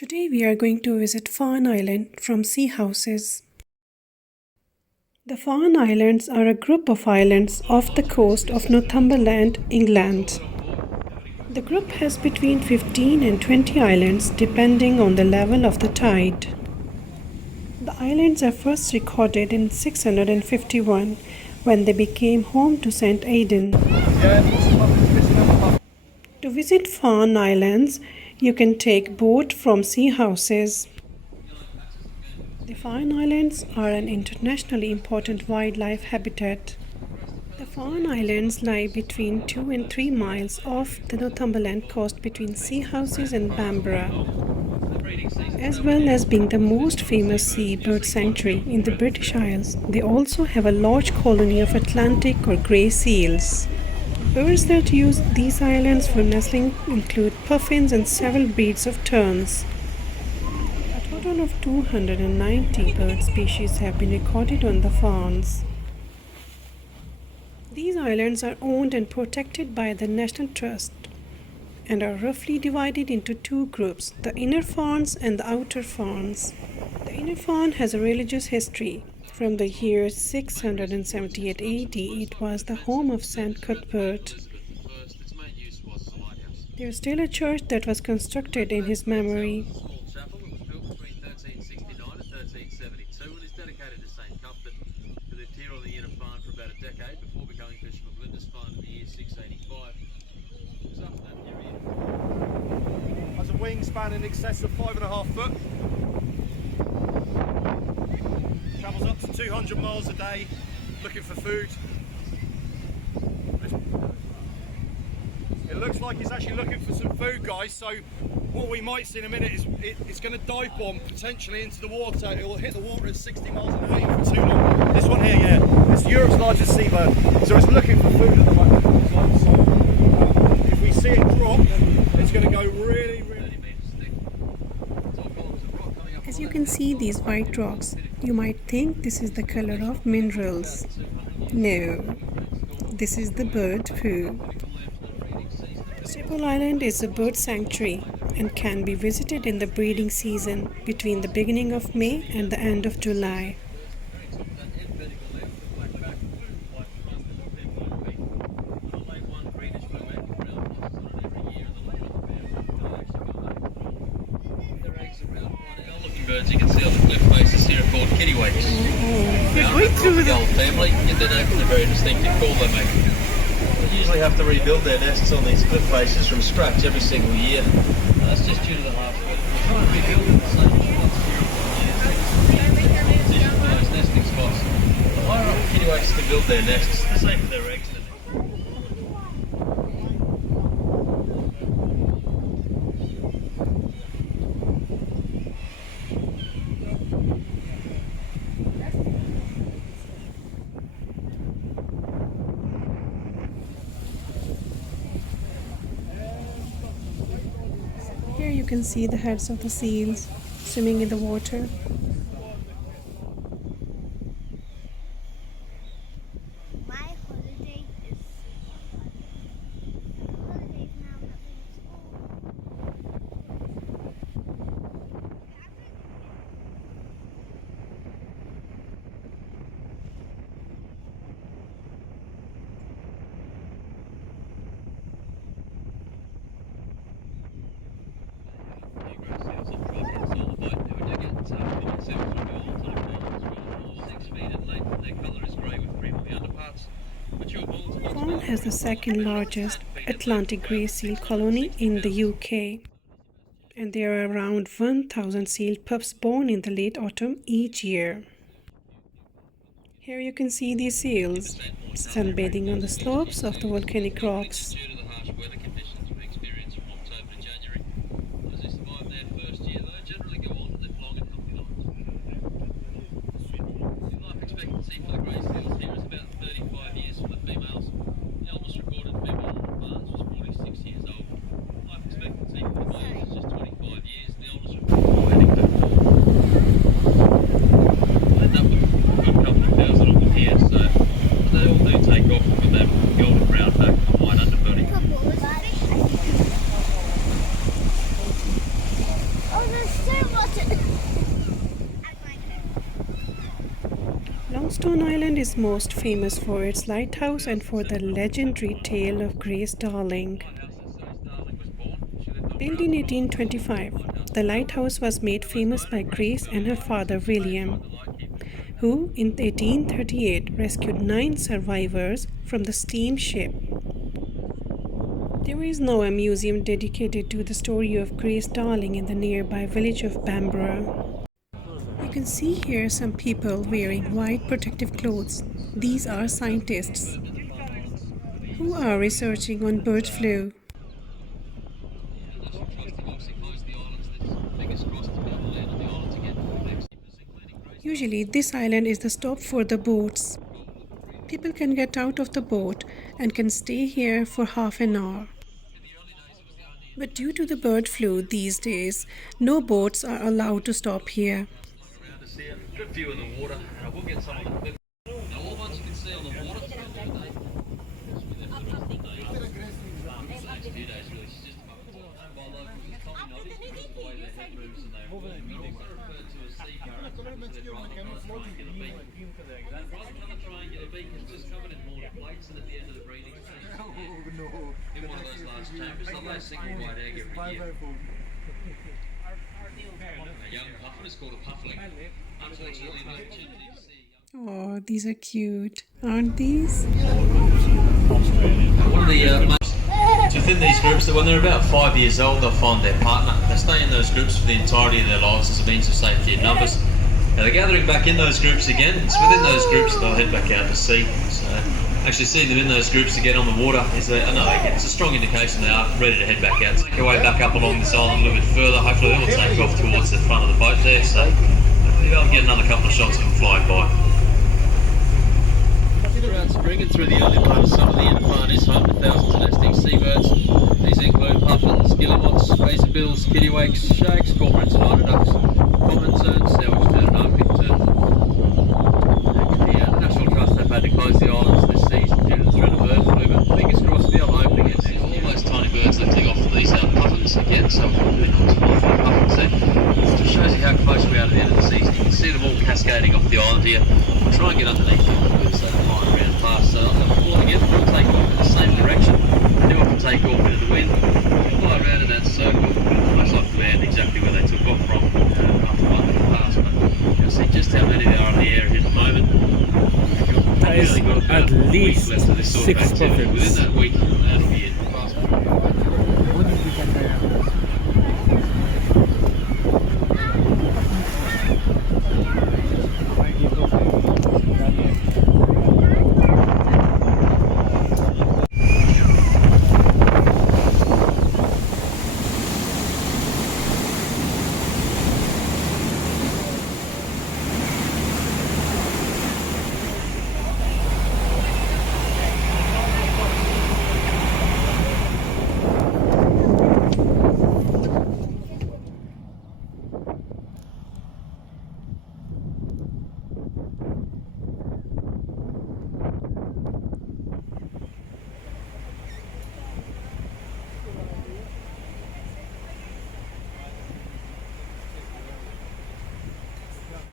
Today we are going to visit Farn Island from sea houses. The Farn Islands are a group of islands off the coast of Northumberland, England. The group has between 15 and 20 islands depending on the level of the tide. The islands are first recorded in 651 when they became home to St. Aidan. To visit Farn Islands, you can take boat from sea houses. The Farn Islands are an internationally important wildlife habitat. The Farn Islands lie between 2 and 3 miles off the Northumberland coast between sea houses and Bamborough, as well as being the most famous seabird sanctuary in the British Isles. They also have a large colony of Atlantic or grey seals. Birds that use these islands for nestling include puffins and several breeds of terns. A total of 290 bird species have been recorded on the Farns. These islands are owned and protected by the National Trust and are roughly divided into two groups, the Inner Farns and the Outer Farns. The Inner Farn has a religious history. From the year 678 AD, it was the home of St. Cuthbert. There is still a church that was constructed in his memory. Has a wingspan in excess of 5.5 foot. Travels up to 200 miles a day looking for food. It looks like he's actually looking for some food, guys, so what we might see in a minute is it's going to dive bomb potentially into the water. It will hit the water at 60 miles an hour for too long. This one here, yeah, it's Europe's largest seabird, so it's looking for food at the moment. So if we see it drop, it's going to go really, really thick. As you can see these white rocks, you might think this is the color of minerals. No, this is the bird poo. Staple Island is a bird sanctuary and can be visited in the breeding season between the beginning of May and the end of July. Birds you can see on the cliff faces here are called kittiwakes. They're right through the old family, yet they don't have a very distinctive call they make. They usually have to rebuild their nests on these cliff faces from scratch every single year. That's just due to the harsh weather. They try and rebuild it the same spots position for those nesting spots. The higher up the kittiwakes can build their nests, the safer their eggs. Here you can see the heads of the seals swimming in the water. Farn has the second largest Atlantic grey seal colony in the UK, and there are around 1,000 seal pups born in the late autumn each year. Here you can see these seals sunbathing on the slopes of the volcanic rocks. For the grey seals here is about 35 years for the females. The oldest recorded female on Farns was 46 years old. Life expectancy for the males is just 25 years. The oldest recorded I end up with a couple of thousand of them here, so they all do take off with that golden brown back and white underbelly. Longstone Island is most famous for its lighthouse and for the legendary tale of Grace Darling. Built in 1825, the lighthouse was made famous by Grace and her father William, who in 1838 rescued 9 survivors from the steamship. There is now a museum dedicated to the story of Grace Darling in the nearby village of Bamborough. You can see here some people wearing white protective clothes. These are scientists who are researching on bird flu. Usually this island is the stop for the boats. People can get out of the boat and can stay here for half an hour. But due to the bird flu these days, no boats are allowed to stop here. Good view in the water, and I will get some of the clip. Now, all ones you can see on the water, the next few days really, she's just above the water. By locals, it's common knowledge because of the way their head moves and they're referred to as sea currents, because they're driving on a triangular beak. Rather than a triangular beak, it's just covered in water plates and at the end of the breeding stage. In one of those large chambers, they'll lay a single white egg every year. A young puffin is called a puffling. Unfortunately, the opportunity to see. Oh, these are cute, aren't these? One of the mates within these groups, that when they're about 5 years old, they'll find their partner. They stay in those groups for the entirety of their lives as a means of safety in numbers. Now they're gathering back in those groups again. It's within those groups that they'll head back out to sea. So actually seeing them in those groups again on the water is it's a strong indication they are ready to head back out. Take their way back up along this island a little bit further. Hopefully they will take off towards the front of the boat there. So hopefully they'll get another couple of shots of them flying by. Throughout spring and through the early part of summer, the inner Farn is home to thousands of nesting seabirds. These include puffins, guillemots, razorbills, kittiwakes, shakes, cormorants and eider ducks, common terns, sandwich tern and armpit tern. The National Trust have had to close the islands this season due to the threat of bird flu, but fingers crossed they'll open again. All those tiny birds lifting off from these puffins again, so really nice for the puffins there. It just shows you how close we are to the end of the season. You can see them all cascading off the island here. We'll try and get underneath them so they're flying around past. So they'll fall again, they'll take off in the same direction. They often take off into the wind, fly around in that circle, most often land exactly where they took off from after one little pass. But you'll see just how many there are in the air at the moment. That is at least 6 puffins. Within that week, that'll be it.